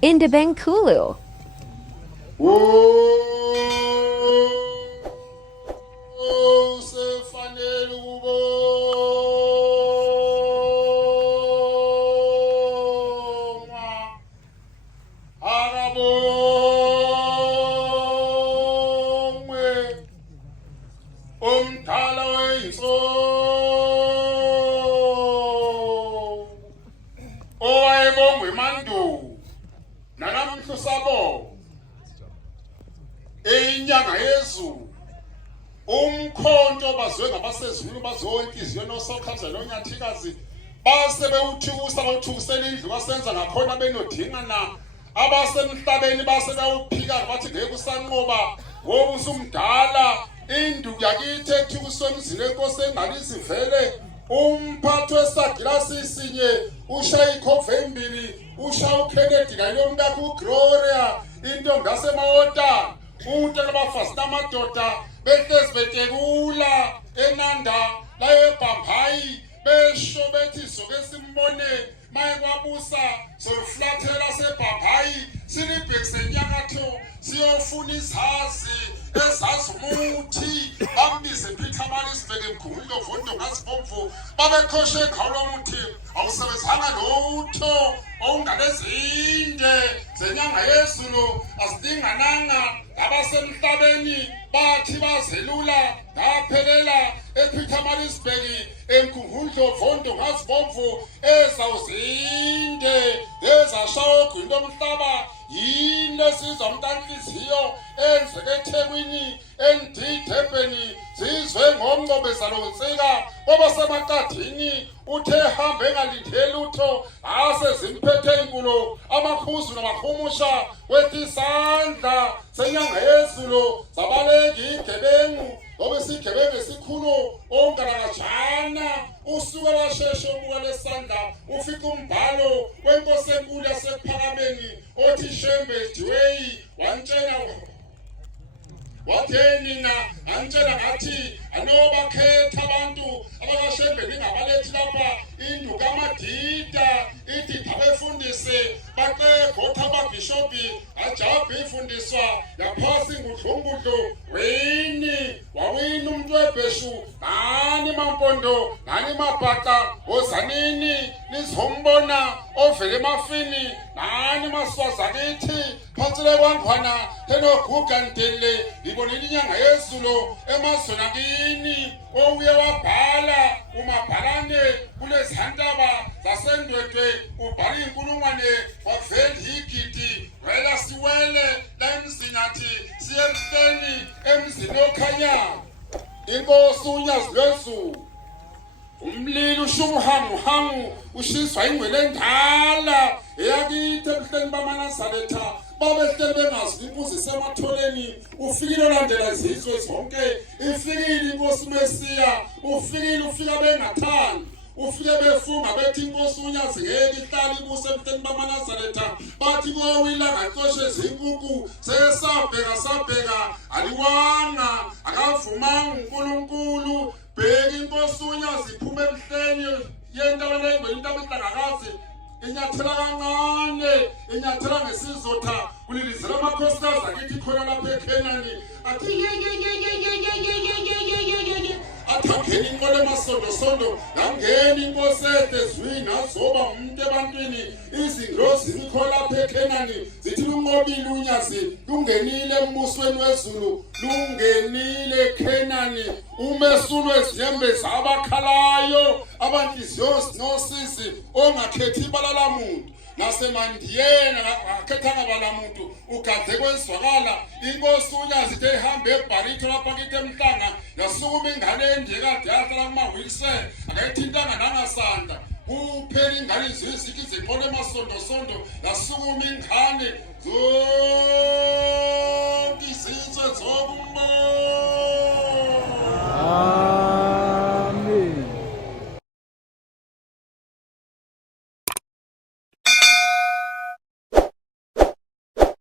Indabenkulu. Inyanga yezulu umkhonto bazwe ngabasezulu bazoinhliziyo nosokhaza nonyathikazi base bewuthikusa bawuthukisela indlu basenza ngakhona benodinga na abasemhlabeni base bewuphika bathi ngeke usanqoba ngoba usumdala induku yakithi ethukiswe emzini enkosi engalisi vele umphathi wesagilasi sinye ushaya ikhove embili ushaya uKennedy kanye nomkakhe uGloria intombi yasemawotani untwana abafazi namadoda behlezi betekula enanda la eBhambayi besho bethi soke simbone maye kwabusa soluflathela seBhambayi silibhekise enyakatho siyofuna izazi ezazi umuthi bambize phithamalisibeke emkhumbulo vondo ngasibomvu babekhoshe khawulo umuthi awusebenzanga lutho ongalezinde zenyanga yezulu asidingananga abasemhlabeni bathi bazelula ngaphelela ephithamalisibeki emkhumbulo vondo ngasibomvu ezawuzinde ezashawo ogwini lomhlaba yini esizwa umntanhliziyo enzeke eThekwini endidebheni zizwe ngomncobezalo wensika kwabasemakadini uthe hambe engalindeli lutho ase zimphethe inkulu amakhuzu namahumusha wethi isandla senyanga yezulu zabaleka igebengu ngoba isigebengu esikhulu ongalangajana usuka washeshe ubuka lesandla ufica umbhalo wenkosi enkulu yasekuphakameni othi Shembe wantshela watheni na antshela ngathi anobakhetha abantu abakashembe ningabalethi lapha induku kaMadida ithi abefundisi baqegotha ababhishophi ajabhe ifundiswa yaphasi ngudlungudlu wini wawina umuntu webheshu nani mampondo nani mabhaqa ozanini nizombona ovele emafini nani maswaza kithi phathele kwangwana enoguga ndele ibonile inyanga yezulu emazweni akini ouye wabhala umabhalane kulezihantaba zasendwedwe ubhala inkulungwane wavela igidi wela siwele la emzini athi siye emhleni emzini okhanyayo inkosi UNyazi Lwezulu umlilo ushumuhangu ushiswa ingwele endala eyakithi emhleni bamaNazaretha babehleli bengazi imbuzi isematholeni ufikile olandela izizwe zonke ifikile inkosi Mesiya ufika bengathandi ufike befunga bethi inkosi UNyazi ngeke ihlale ibuse emhleni bamaNazaretha bathi kowila ngaxoshe izinkukhu sabheka aliwanga akavumanga uNkulunkulu bheka inkosi UNyazi iphuma emhleni yentaba lengwe into abehlangakazi inyathela kancane inyathela ngesizotha kulilizela amakhosikazi akithi khona lapha eKhenani athi athangeni inqola emasondo ngangeni inkosi ehlezwini azoba umuntu ebantwini izingrozi zikho lapha eKhenani zithi lunqobile uNyazi lungenile embusweni wezulu lungenile eKhenani umesulo ezinyembezi abakhalayo abanhliziyo zinosizi ongakhethi ibala lamuntu nasemandiyena akakhethanga bala muntu ugadze kwezwakala inkosi UNyazi ithe ihambe eBharito lapha kithi emhlanga yasukuma ingane endikade yahlala kuma-wheelchair akayithintanga nangasandla kuphela ingane iziziki zinqola emasondo yasukuma ingane zonke izitshe zokumba